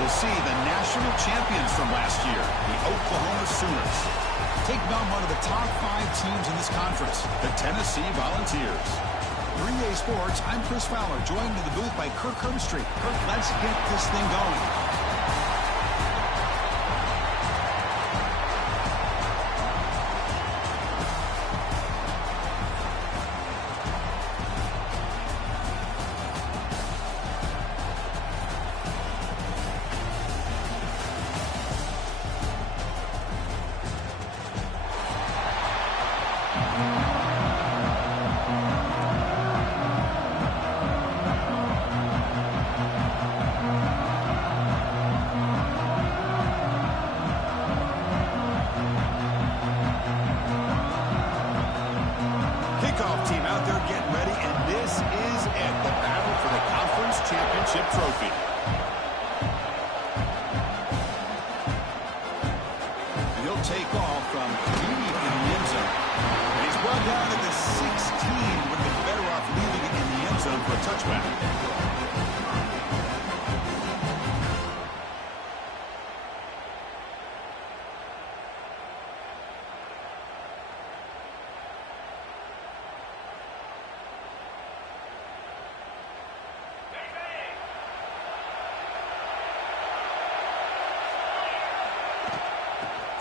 will see the national champions from last year, the Oklahoma Sooners, taking on one of the top 5 teams in this conference, the Tennessee Volunteers. 3A Sports, I'm Chris Fowler, joined in the booth by Kirk Herbstreit. Kirk, let's get this thing going. Kickoff team out there getting ready, and this is it, the battle for the conference championship trophy. And he'll take off from deep in the end zone. And he's brought down at the 16. Would have been better off leaving it in the end zone for a touchback.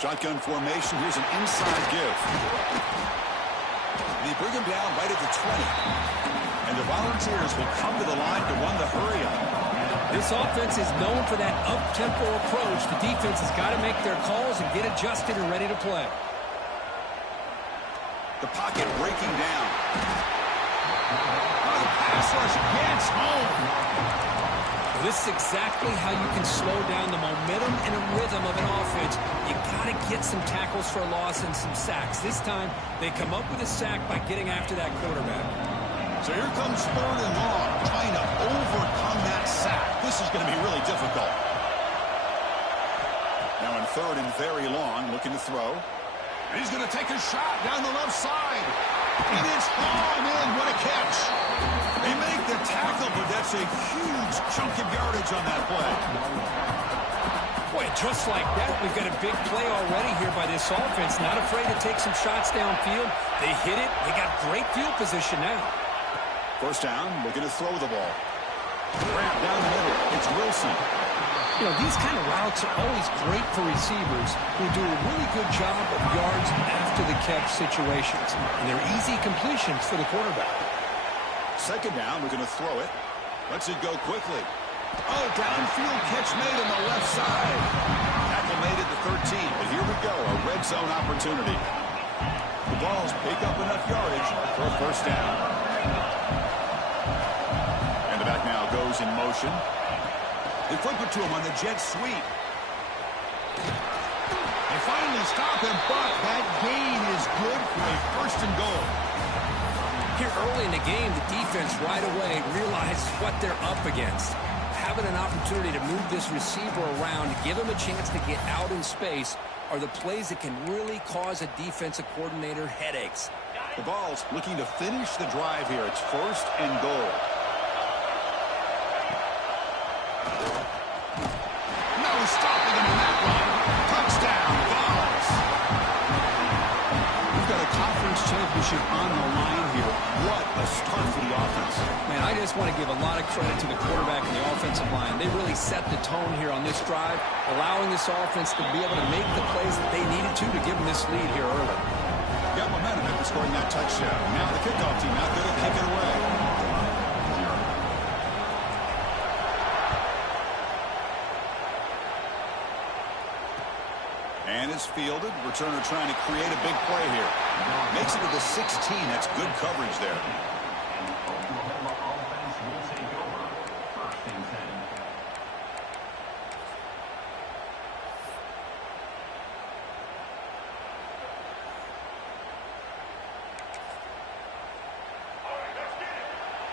Shotgun formation. Here's an inside give. They bring him down right at the 20. And the Volunteers will come to the line to run the hurry-up. This offense is known for that up-tempo approach. The defense has got to make their calls and get adjusted and ready to play. The pocket breaking down. Oh, the pass rush gets home. This is exactly how you can slow down the momentum and a rhythm of an offense. You got to get some tackles for a loss and some sacks. This time, they come up with a sack by getting after that quarterback. So here comes 3rd and long, trying to overcome that sack. This is going to be really difficult. Now in 3rd and very long, looking to throw. And he's going to take a shot down the left side. And it's home in. What a catch. They make the tackle, but that's a huge chunk of yardage on that play. Boy, just like that, we've got a big play already here by this offense. Not afraid to take some shots downfield. They hit it. They got great field position now. 1st down, looking to throw the ball. Grab down the middle. It's Wilson. You know, these kind of routes are always great for receivers who do a really good job of yards after the catch situations. And they're easy completions for the quarterback. 2nd down, we're going to throw it. Lets it go quickly. Oh, downfield catch made on the left side. Tackle made at the 13, but here we go, a red zone opportunity. The Vols pick up enough yardage for a 1st down. And the back now goes in motion. They flip it to him on the jet sweep. They finally stop him, but that gain is good for a 1st and goal. Here early in the game, the defense right away realizes what they're up against. Having an opportunity to move this receiver around, give him a chance to get out in space, are the plays that can really cause a defensive coordinator headaches. The Vols looking to finish the drive here. It's 1st and goal. No stopping him in that one. Touchdown, Vols. We've got a conference championship on the line here. What a start for the offense. Man, I just want to give a lot of credit to the quarterback and the offensive line. They really set the tone here on this drive, allowing this offense to be able to make the plays that they needed to give them this lead here early. Got momentum after scoring that touchdown. Now the kickoff team out there to kick it away. And it's fielded. Returner trying to create a big play here. Makes it to the 16. That's good coverage there.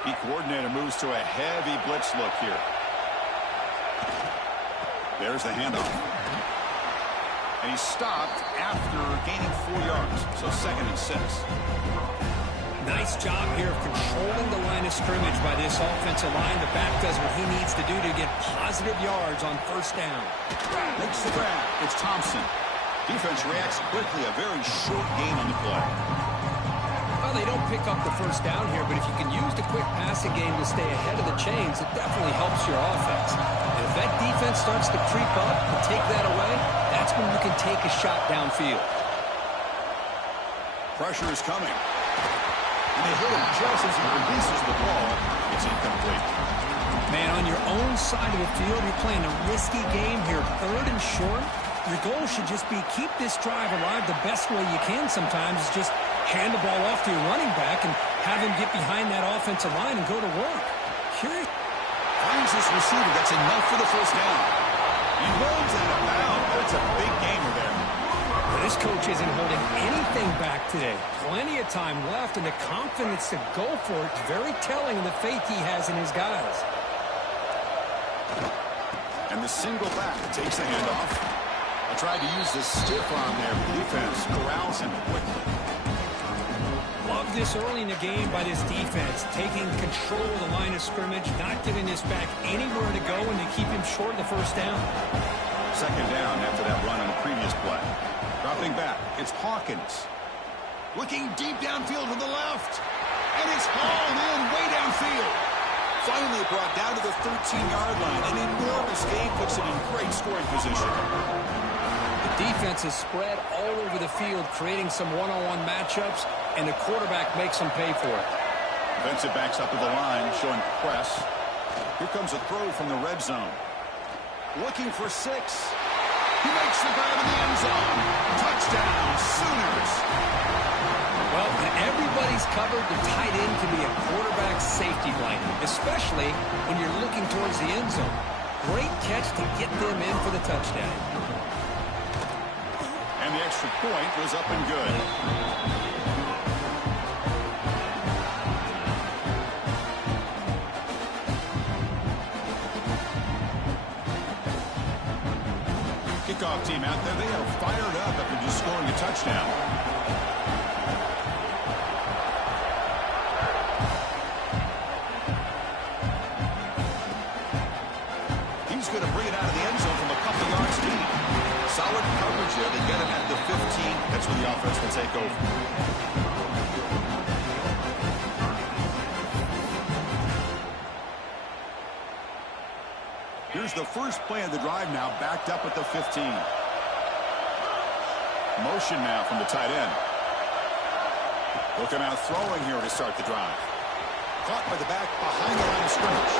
The coordinator moves to a heavy blitz look here. There's the handoff. And he stopped after gaining 4 yards, so 2nd and 6. Nice job here of controlling the line of scrimmage by this offensive line. The back does what he needs to do to get positive yards on first down. Makes the grab. It's Thompson. Defense reacts quickly. A very short gain on the play. Well, they don't pick up the first down here, but if you can use the quick passing game to stay ahead of the chains, it definitely helps your offense. And if that defense starts to creep up and take that away, that's when you can take a shot downfield. Pressure is coming. And they hit him just as he releases the ball. It's incomplete. Man, on your own side of the field, you're playing a risky game here. 3rd and short. Your goal should just be keep this drive alive the best way you can sometimes. Is just hand the ball off to your running back and have him get behind that offensive line and go to work. Curious. Finds this receiver. That's enough for the first down. He rolls out of bounds. That's a big gainer there. This coach isn't holding anything back today. Plenty of time left, and the confidence to go for it is very telling of the faith he has in his guys. And the single back takes the handoff. I tried to use the stiff arm there. Defense corrals him quickly. Love this early in the game by this defense, taking control of the line of scrimmage, not giving this back anywhere to go, and to keep him short of the first down. 2nd down after that run on the previous play. Dropping back, it's Hawkins. Looking deep downfield to the left. And it's hauled in way downfield. Finally brought down to the 13-yard line. An enormous gain puts him in great scoring position. The defense is spread all over the field, creating some one-on-one matchups, and the quarterback makes them pay for it. Defensive backs up to the line, showing press. Here comes a throw from the red zone. Looking for 6. He makes the grab in the end zone. Touchdown, Sooners. Well, when everybody's covered, the tight end can be a quarterback safety blanket, especially when you're looking towards the end zone. Great catch to get them in for the touchdown. And the extra point was up and good. Kickoff team out there. They are fired up after just scoring a touchdown. He's going to bring it out of the end zone from a couple yards deep. Solid coverage there. They get him at the 15. That's where the offense will take over. Here's the first play of the drive now, backed up at the 15. Motion now from the tight end. Looking out throwing here to start the drive. Caught by the back behind the line of scrimmage.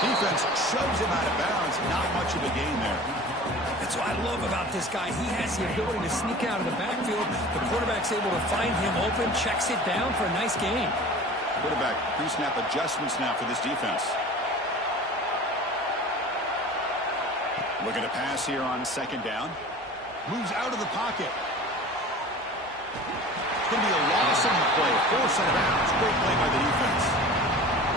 Defense shoves him out of bounds. Not much of a gain there. That's what I love about this guy. He has the ability to sneak out of the backfield. The quarterback's able to find him open, checks it down for a nice gain. Quarterback pre-snap adjustments now for this defense. Looking to pass here on 2nd down. Moves out of the pocket. It's going to be a loss on the play. Force out of bounds. Great play by the defense.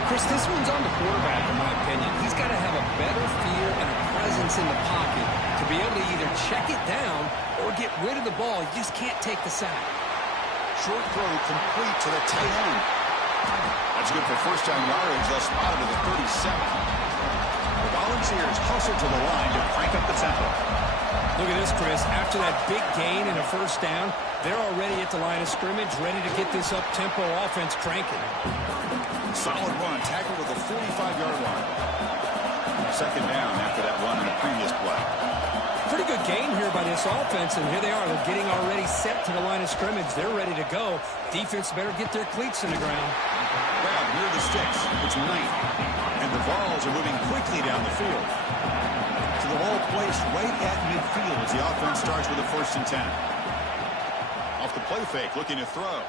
Chris, this one's on the quarterback, in my opinion. He's got to have a better feel and a presence in the pocket to be able to either check it down or get rid of the ball. You just can't take the sack. Short throw complete to the tight end. That's good for first down yardage. They'll spot it at the 37. The Volunteers hustle to the line to crank up the tempo. Look at this, Chris. After that big gain and a first down, they're already at the line of scrimmage, ready to get this up-tempo offense cranking. Solid run, tackled at the 45-yard line. 2nd down after that run in the previous play. Pretty good gain here by this offense, and here they are. They're getting already set to the line of scrimmage. They're ready to go. Defense better get their cleats in the ground. Grab near the sticks. It's Knight. And the Vols are moving quickly down the field. So the ball placed right at midfield as the offense starts with a 1st and 10. Off the play fake, looking to throw.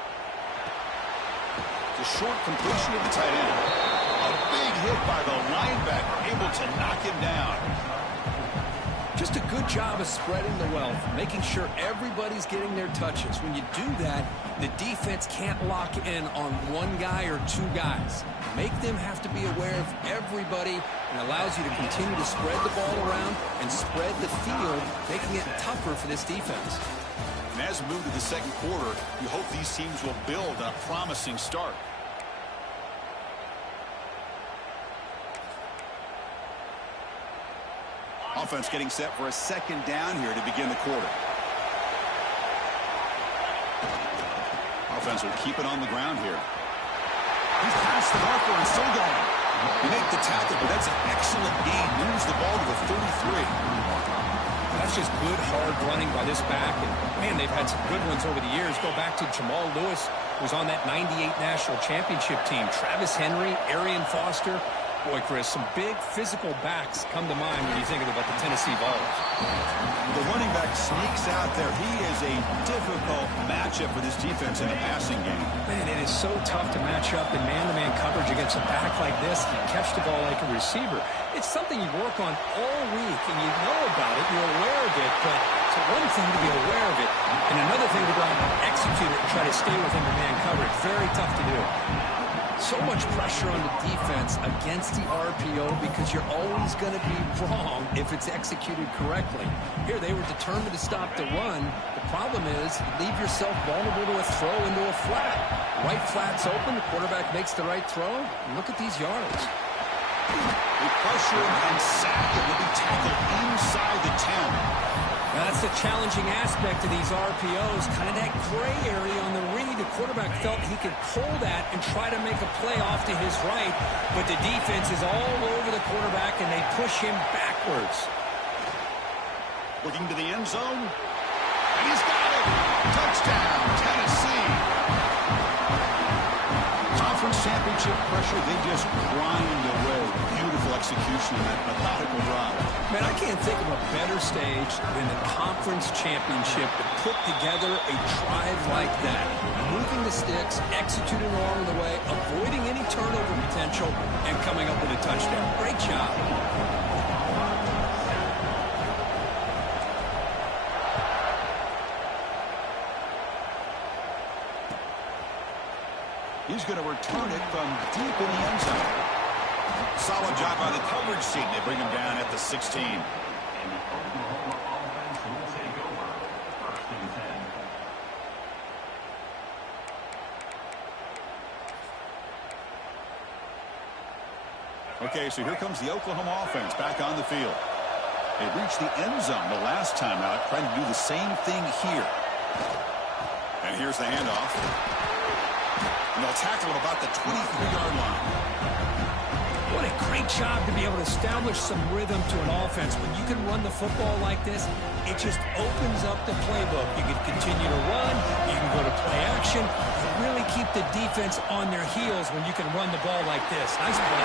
The short completion of the tight end. A big hit by the linebacker, able to knock him down. Just a good job of spreading the wealth, making sure everybody's getting their touches. When you do that, the defense can't lock in on one guy or two guys. Make them have to be aware of everybody, and allows you to continue to spread the ball around and spread the field, making it tougher for this defense. And as we move to the second quarter, you hope these teams will build a promising start. Offense getting set for a second down here to begin the quarter. Offense will keep it on the ground here. He's past the marker and still going. He made the tackle, but that's an excellent gain. Moves the ball to the 33. That's just good, hard running by this back. And, man, they've had some good ones over the years. Go back to Jamal Lewis, who was on that 98 National Championship team. Travis Henry, Arian Foster. Boy, Chris, some big physical backs come to mind when you think about the Tennessee Vols. The running back sneaks out there. He is a difficult matchup for this defense in the passing game. Man, it is so tough to match up in man-to-man coverage against a back like this and catch the ball like a receiver. It's something you work on all week, and you know about it, you're aware of it, but it's one thing to be aware of it, and another thing to go out and execute it and try to stay within the man coverage. Very tough to do. So much pressure on the defense against the RPO because you're always going to be wrong if it's executed correctly. Here, they were determined to stop the run. The problem is you leave yourself vulnerable to a throw into a flat. Right flat's open. The quarterback makes the right throw. Look at these yards. They pressure him and sack him. He'll be tackled inside the 10. That's the challenging aspect of these RPOs, kind of that gray area on the read. The quarterback felt he could pull that and try to make a play off to his right, but the defense is all over the quarterback, and they push him backwards. Looking to the end zone, and he's got it! Touchdown, Tennessee! Conference championship pressure, they just grind away. Beautiful execution in that methodical drive. Man, I can't think of a better stage than the conference championship to put together a drive like that. Moving the sticks, executing along the way, avoiding any turnover potential, and coming up with a touchdown. Great job. He's going to return it from deep in the end zone. Solid job by the coverage team. They bring him down at the 16. Okay, so here comes the Oklahoma offense back on the field. They reached the end zone the last time out, trying to do the same thing here. And here's the handoff. And they'll tackle him about the 23-yard line. What a great job to be able to establish some rhythm to an offense. When you can run the football like this, it just opens up the playbook. You can continue to run. You can go to play action. You really keep the defense on their heels when you can run the ball like this. Nice play.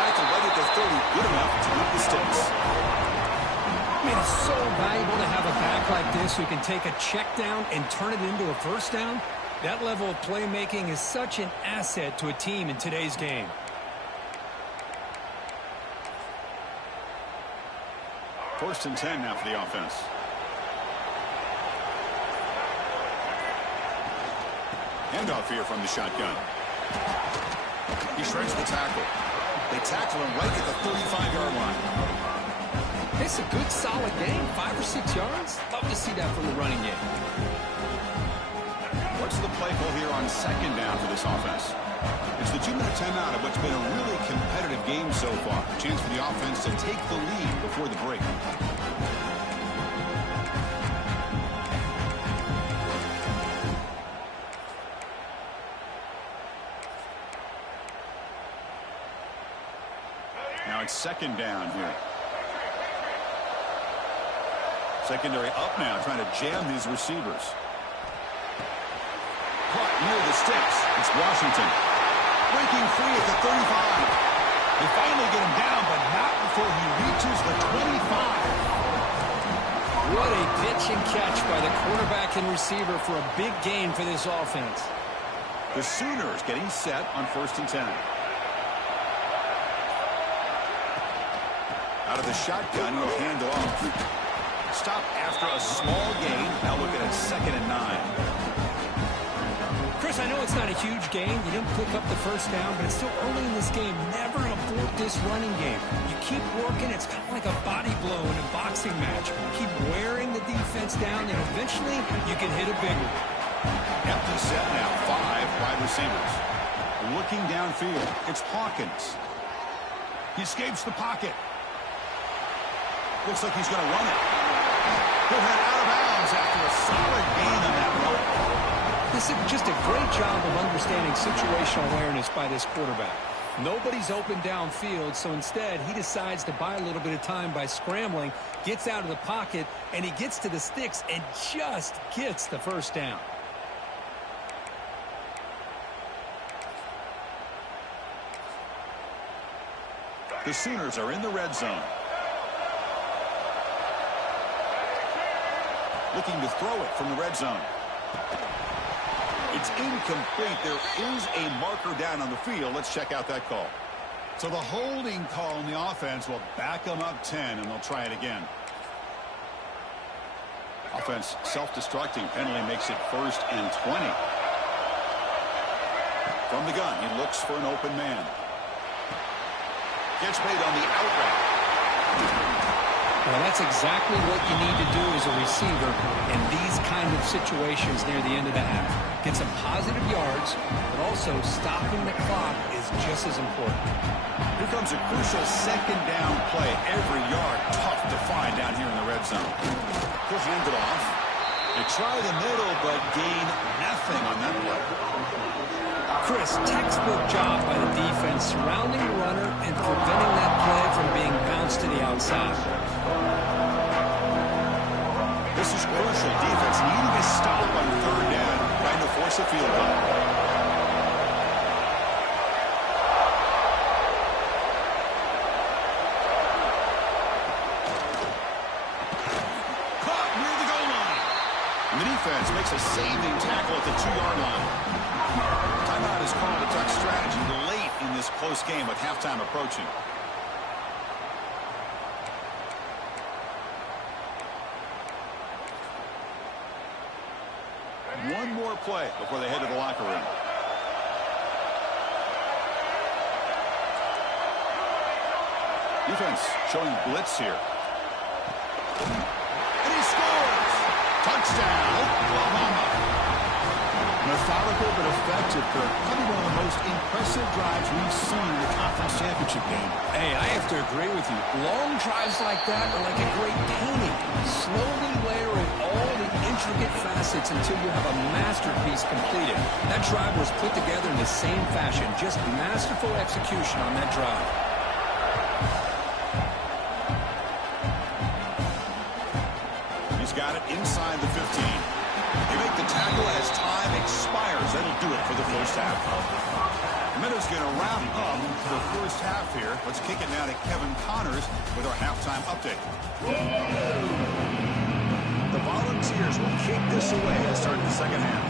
Tackle right at the 30. Good enough to move the sticks. I mean, it's so valuable to have a back like this who can take a check down and turn it into a first down. That level of playmaking is such an asset to a team in today's game. First and 10 now for the offense. Handoff here from the shotgun. He shreds the tackle. They tackle him right at the 35-yard line. It's a good, solid game. 5 or 6 yards. Love to see that from the running game. What's the play call here on second down for this offense? It's the 2-minute timeout of what's been a really competitive game so far. A chance for the offense to take the lead before the break. Now it's second down here. Secondary up now, trying to jam these receivers. Caught near the sticks. It's Washington. Breaking free at the 35. They finally get him down, but not before he reaches the 25. What a pitch and catch by the quarterback and receiver for a big gain for this offense. The Sooners getting set on 1st and 10. Out Out of the shotgun, he'll hand it off. Stop after a small gain. Now looking at 2nd and 9. Chris, I know it's not a huge gain. You didn't pick up the first down, but it's still early in this game. Never abort this running game. You keep working. It's kind of like a body blow in a boxing match. Keep wearing the defense down, and eventually you can hit a big one. Empty set now. 5 wide receivers. Looking downfield. It's Hawkins. He escapes the pocket. Looks like he's going to run it. He'll head out of bounds after a solid gain on that run. This is just a great job of understanding situational awareness by this quarterback. Nobody's open downfield, so instead he decides to buy a little bit of time by scrambling, gets out of the pocket, and he gets to the sticks and just gets the first down. The Sooners are in the red zone. Looking to throw it from the red zone. It's incomplete. There is a marker down on the field. Let's check out that call. So the holding call on the offense will back them up 10, and they'll try it again. Offense self-destructing. Penalty makes it 1st and 20. From the gun, he looks for an open man. Gets made on the out route. Well, that's exactly what you need to do as a receiver in these kind of situations near the end of the half. Get some positive yards, but also stopping the clock is just as important. Here comes a crucial 2nd down play. Every yard tough to find down here in the red zone. He'll hand it off. They try the middle, but gain nothing on that play. Chris, textbook job by the defense surrounding the runner and preventing that play from being bounced to the outside. This is crucial. Defense needing a stop on 3rd down, trying to force a field goal. Caught near the goal line. And the defense makes a saving tackle at the 2-yard line. Timeout is called to Duck strategy late in this close game with halftime approaching. One more play before they head to the locker room. Defense showing blitz here. And he scores! Touchdown, Oklahoma. Methodical but effective, Kirk. Probably one of the most impressive drives we've seen in the conference championship game. Hey, I have to agree with you. Long drives like that are like a great painting. Slowly layering all the intricate facets until you have a masterpiece completed. That drive was put together in the same fashion. Just masterful execution on that drive. He's got it inside the 15. They make the tackle as time expires. That'll do it for the first half. The Minnows going to wrap up the first half here. Let's kick it now to Kevin Connors with our halftime update. The Volunteers will kick this away to start the second half.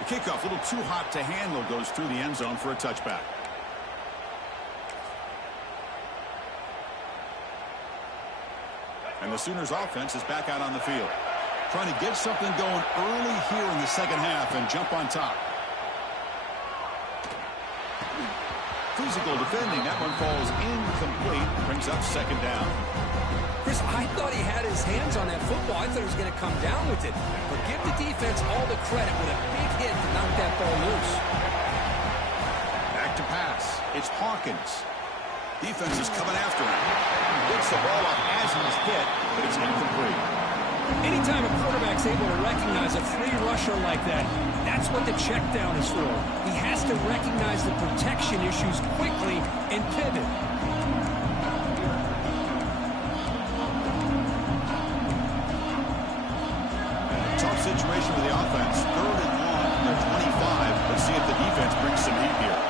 The kickoff, a little too hot to handle, goes through the end zone for a touchback. And the Sooners offense is back out on the field. Trying to get something going early here in the second half and jump on top. Physical defending. That one falls incomplete. Brings up 2nd down. Chris, I thought he had his hands on that football. I thought he was going to come down with it. But give the defense all the credit with a big hit to knock that ball loose. Back to pass. It's Hawkins. Defense is coming after him. Gets the ball off as he's hit, but it's incomplete. Anytime a quarterback's able to recognize a free rusher like that, that's what the check down is for. He has to recognize the protection issues quickly and pivot. Tough situation for the offense. 3rd and 1 from their 25. Let's see if the defense brings some heat here.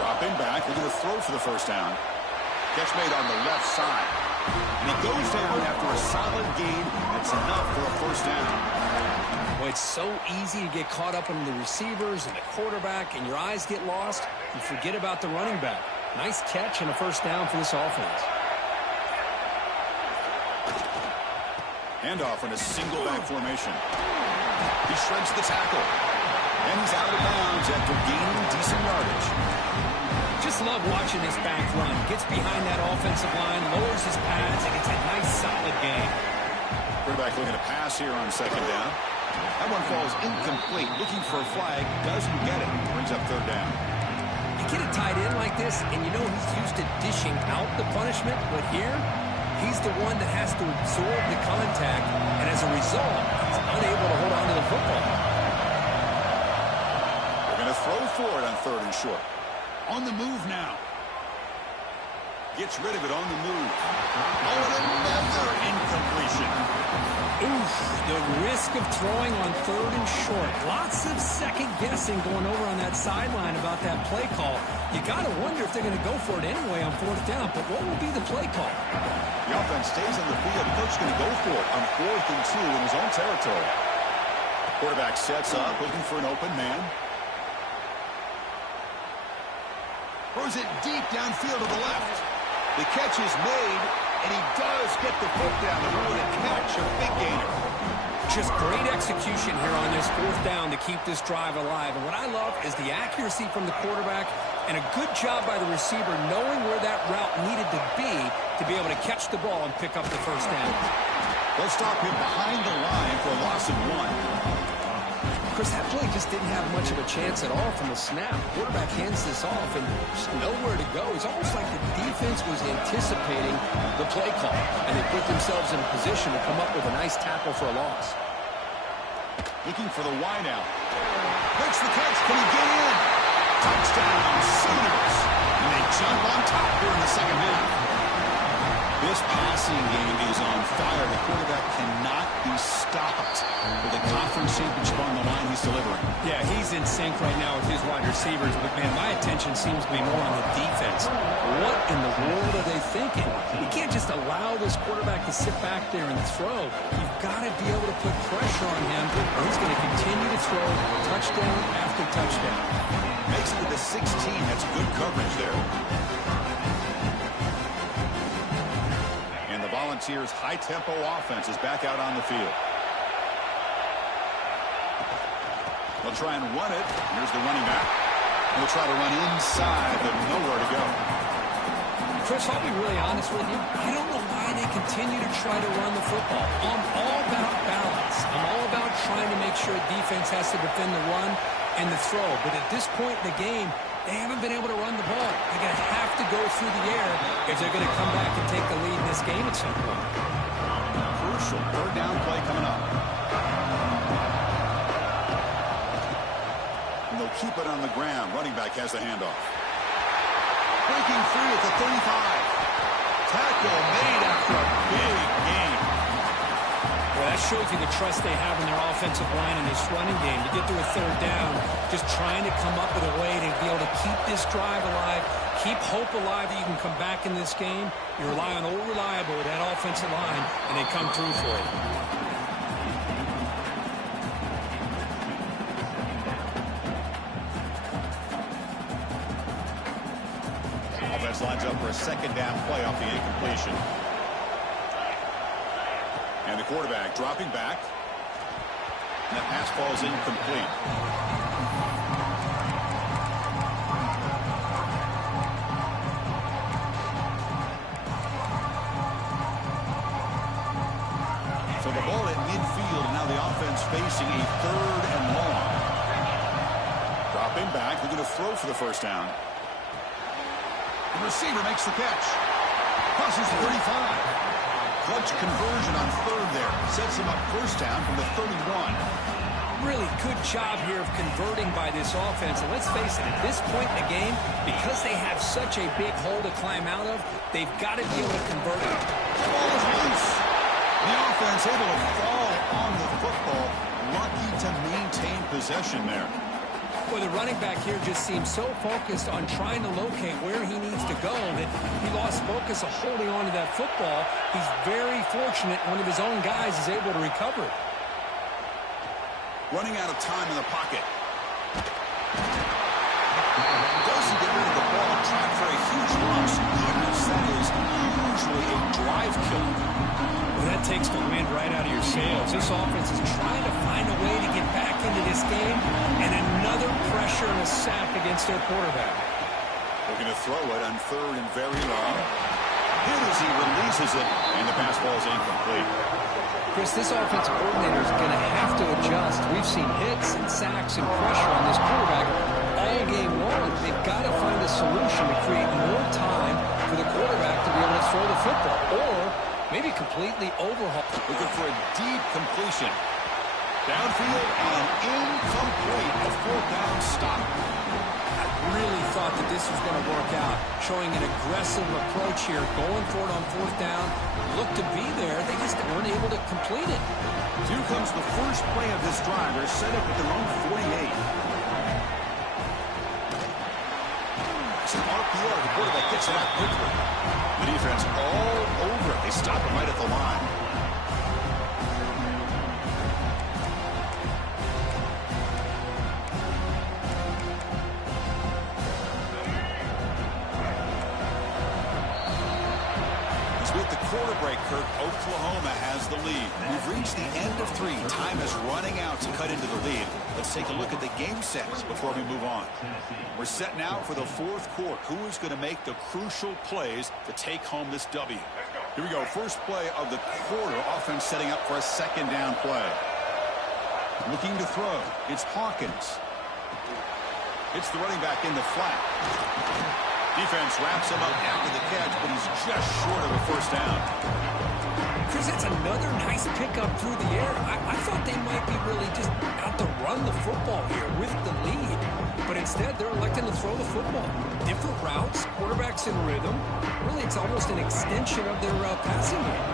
Dropping back. They're going to throw for the first down. Catch made on the left side. And he goes down after a solid gain. That's enough for a first down. Well, it's so easy to get caught up in the receivers and the quarterback, and your eyes get lost. You forget about the running back. Nice catch and a first down for this offense. Handoff in a single back formation. He shreds the tackle. And he's out of bounds after gaining decent yardage. Just love watching this back run. Gets behind that offensive line, lowers his pads, and it's a nice, solid game. Quarterback looking to pass here on second down. That one falls incomplete. Looking for a flag. Doesn't get it. Brings up third down. You get a tight end like this, and you know he's used to dishing out the punishment, but here, he's the one that has to absorb the contact, and as a result, he's unable to hold on to the football. They're going to throw for it on third and short. On the move now. Gets rid of it on the move. Oh, and another incompletion. Oof, the risk of throwing on third and short. Lots of second guessing going over on that sideline about that play call. You got to wonder if they're going to go for it anyway on fourth down, but what will be the play call? The offense stays on the field. The coach is going to go for it on 4th and 2 in his own territory. Quarterback sets up, looking for an open man. Throws it deep downfield to the left. The catch is made, and he does get the foot down. The rule to catch, a big gainer. Just great execution here on this fourth down to keep this drive alive. And what I love is the accuracy from the quarterback and a good job by the receiver knowing where that route needed to be able to catch the ball and pick up the first down. They'll stop him behind the line for a loss of 1. Chris, that play just didn't have much of a chance at all from the snap. Quarterback hands this off and just nowhere to go. It's almost like the defense was anticipating the play call, and they put themselves in a position to come up with a nice tackle for a loss. Looking for the wide out. Makes the catch. Can he get in? Touchdown, Sooners. And they jump on top here in the second half. This passing game is on fire. The quarterback cannot be stopped with a conference championship on the line he's delivering. Yeah, he's in sync right now with his wide receivers, but man, my attention seems to be more on the defense. What in the world are they thinking? You can't just allow this quarterback to sit back there and throw. You've got to be able to put pressure on him, or he's going to continue to throw touchdown after touchdown. Makes it to the 16. That's good coverage there. And the Volunteers' high-tempo offense is back out on the field. They'll try and run it. Here's the running back. They'll try to run inside, but nowhere to go. Chris, I'll be really honest with you. I don't know why they continue to try to run the football. I'm all about balance. I'm all about trying to make sure defense has to defend the run and the throw. But at this point in the game, they haven't been able to run the ball. They're going to have to go through the air if they're going to come back and take the lead in this game at some point. Crucial third down play coming up. And they'll keep it on the ground. Running back has the handoff. Breaking free at the 35. Tackle made after a big game. Well, that shows you the trust they have in their offensive line in this running game. To get to a third down, just trying to come up with a way to be able to keep this drive alive, keep hope alive that you can come back in this game. You rely on Old Reliable with that offensive line, and they come through for you. Offense lines up for a second down play off the incompletion. And the quarterback dropping back. And that pass falls incomplete. So the ball at midfield, and now the offense facing a third and long. Dropping back, looking to throw for the first down. The receiver makes the catch. Crosses the 35. Clutch conversion on third there. Sets him up first down from the 31. Really good job here of converting by this offense. And let's face it, at this point in the game, because they have such a big hole to climb out of, they've got to be able to convert it. The ball is loose. The offense able to fall on the football. Lucky to maintain possession there. Boy, the running back here just seems so focused on trying to locate where he needs to go that he lost focus of holding on to that football. He's very fortunate one of his own guys is able to recover it. Running out of time in the pocket. Doesn't get rid of the ball. Track for a huge loss. Goodness, that is usually a drive killer. Well, that takes the wind right out of your sails. This offense is trying to find a way to get back into this game, and another pressure and a sack against their quarterback. They're going to throw it on 3rd and very long. Hit as he releases it, and the pass ball is incomplete. Chris, this offensive coordinator is going to have to adjust. We've seen hits and sacks and pressure on this quarterback all game long. They've got to find a solution to create more time for the quarterback to be able to throw the football, or maybe completely overhaul. Looking for a deep completion. Downfield and incomplete. A 4th down stop. Really thought that this was going to work out, showing an aggressive approach here, going for it on 4th down. Looked to be there. They just weren't able to complete it. Here comes the first play of this drive. They're set up at their own 48. It's an RPO. The quarterback gets it out quickly. The defense all over it. They stop him right at the line. With the quarter break, Kirk, Oklahoma has the lead. We've reached the end of 3. Time is running out to cut into the lead. Let's take a look at the game sets before we move on. We're set now for the 4th quarter. Who is going to make the crucial plays to take home this W? Here we go. First play of the quarter. Offense setting up for a 2nd down play. Looking to throw. It's Hawkins. It's the running back in the flat. Defense wraps him up after the catch, but he's just short of a 1st down. Chris, that's another nice pickup through the air. I thought they might be really just out to run the football here with the lead. But instead, they're electing to throw the football. Different routes, quarterbacks in rhythm. Really, it's almost an extension of their passing game.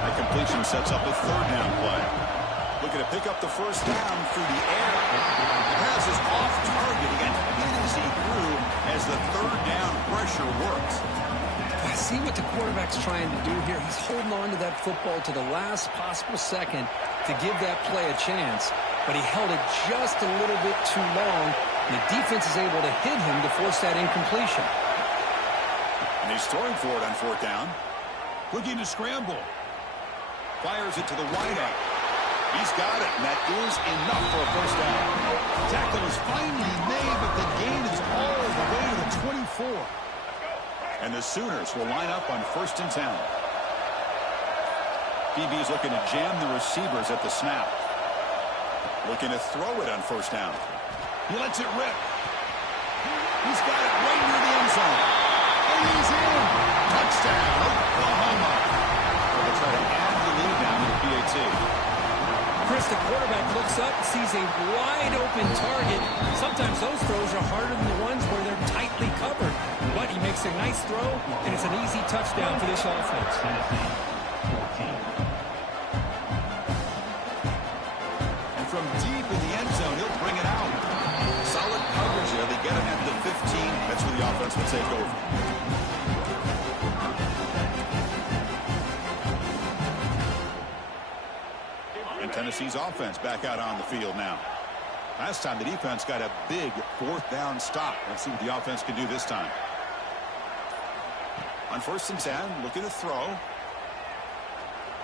That completion sets up a 3rd down play. Looking to pick up the 1st down through the air. The pass is off target. He got hit as he grew as the 3rd down pressure works. I see what the quarterback's trying to do here. He's holding on to that football to the last possible second to give that play a chance. But he held it just a little bit too long, and the defense is able to hit him to force that incompletion. And he's throwing for it on 4th down. Looking to scramble. Fires it to the wideout. He's got it, and that is enough for a 1st down. Tackle is finally made, but the gain is all the way to the 24. And the Sooners will line up on 1st and 10. DB is looking to jam the receivers at the snap. Looking to throw it on 1st down. He lets it rip. He's got it right near the end zone. And he's in. Touchdown, Oklahoma. They'll try to add the lead down to the PAT. Chris, the quarterback looks up, sees a wide-open target. Sometimes those throws are harder than the ones where they're tightly covered. But he makes a nice throw, and it's an easy touchdown for this offense. And from deep in the end zone, he'll bring it out. Solid coverage there. They get him at the 15. That's where the offense will take over. Tennessee's offense back out on the field now. Last time the defense got a big 4th down stop. Let's see what the offense can do this time. On 1st and 10, looking to throw.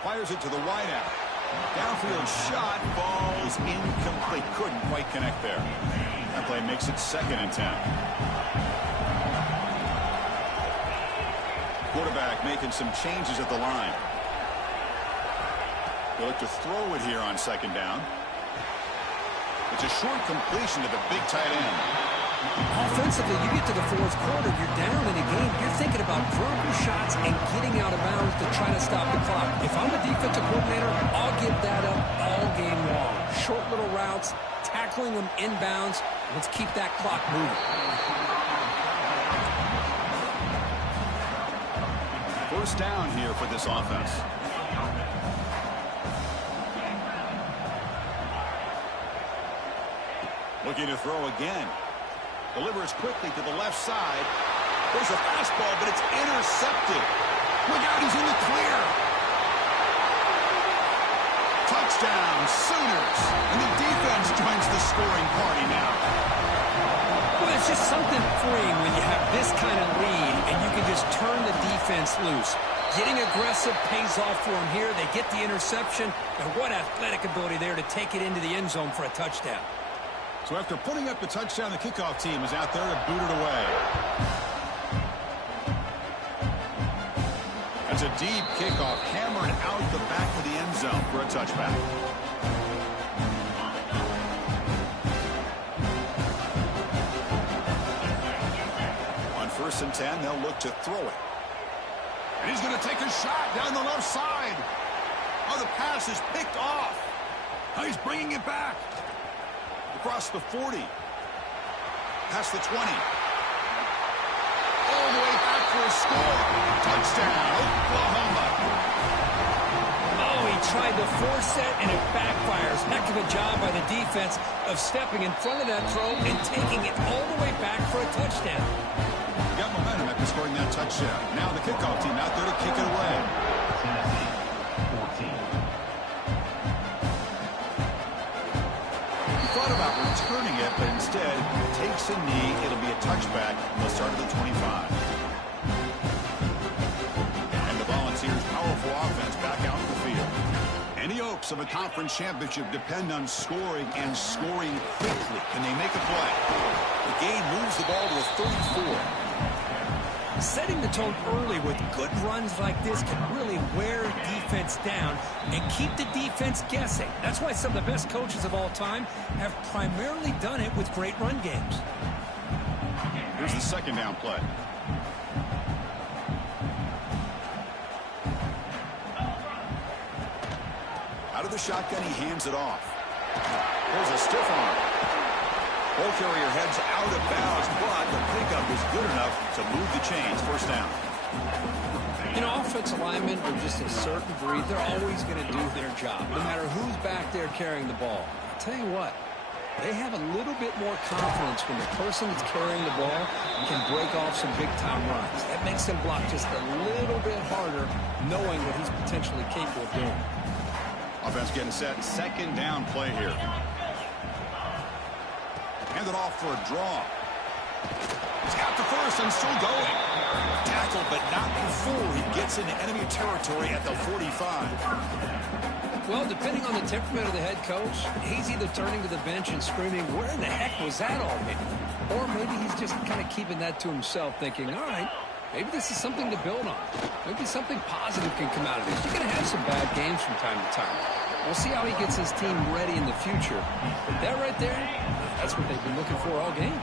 Fires it to the wideout. Downfield shot, falls incomplete. Couldn't quite connect there. That play makes it 2nd and 10. Quarterback making some changes at the line. They look to throw it here on 2nd down. It's a short completion to the big tight end. Offensively, you get to the 4th quarter, you're down in a game. You're thinking about vertical shots and getting out of bounds to try to stop the clock. If I'm a defensive coordinator, I'll give that up all game long. Short little routes, tackling them inbounds. Let's keep that clock moving. 1st down here for this offense. Looking to throw again. Delivers quickly to the left side. There's a fastball, but it's intercepted. Look out, he's in the clear. Touchdown, Sooners. And the defense joins the scoring party now. Well, it's just something freeing when you have this kind of lead and you can just turn the defense loose. Getting aggressive pays off for them here. They get the interception, and what athletic ability there to take it into the end zone for a touchdown. So after putting up the touchdown, the kickoff team is out there to boot it away. That's a deep kickoff, hammered out the back of the end zone for a touchback. On 1st and 10, they'll look to throw it. And he's going to take a shot down the left side. Oh, the pass is picked off. Now he's bringing it back. Across the 40. Past the 20. All the way back for a score. Touchdown, Oklahoma. Oh, he tried to force it, and it backfires. Heck of a job by the defense of stepping in front of that throw and taking it all the way back for a touchdown. Got momentum after scoring that touchdown. Now the kickoff team out there to kick it away. He thought about returning it, but instead takes a knee. It'll be a touchback. They'll start at the 25. And the Volunteers' powerful offense back out in the field. Any hopes of a conference championship depend on scoring and scoring quickly. Can they make a play? The game moves the ball to a 34. Setting the tone early with good runs like this can really wear defense down and keep the defense guessing. That's why some of the best coaches of all time have primarily done it with great run games. Here's the second down play. Out of the shotgun, he hands it off. There's a stiff arm. Ball carrier heads out of bounds, but the pickup is good enough to move the chains. First down. You know, offensive linemen are just a certain breed. They're always going to do their job, no matter who's back there carrying the ball. I'll tell you what, they have a little bit more confidence when the person that's carrying the ball can break off some big-time runs. That makes them block just a little bit harder, knowing what he's potentially capable of doing. Offense getting set. Second down play here. Handed off for a draw. He's got the first and still going. Tackled, but not before he gets into enemy territory at the 45. Well, depending on the temperament of the head coach, he's either turning to the bench and screaming, where in the heck was that all mean? Or maybe he's just kind of keeping that to himself, thinking, all right, maybe this is something to build on. Maybe something positive can come out of this. You're going to have some bad games from time to time. We'll see how he gets his team ready in the future. But that right there, that's what they've been looking for all game.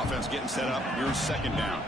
Offense getting set up. Here's second down.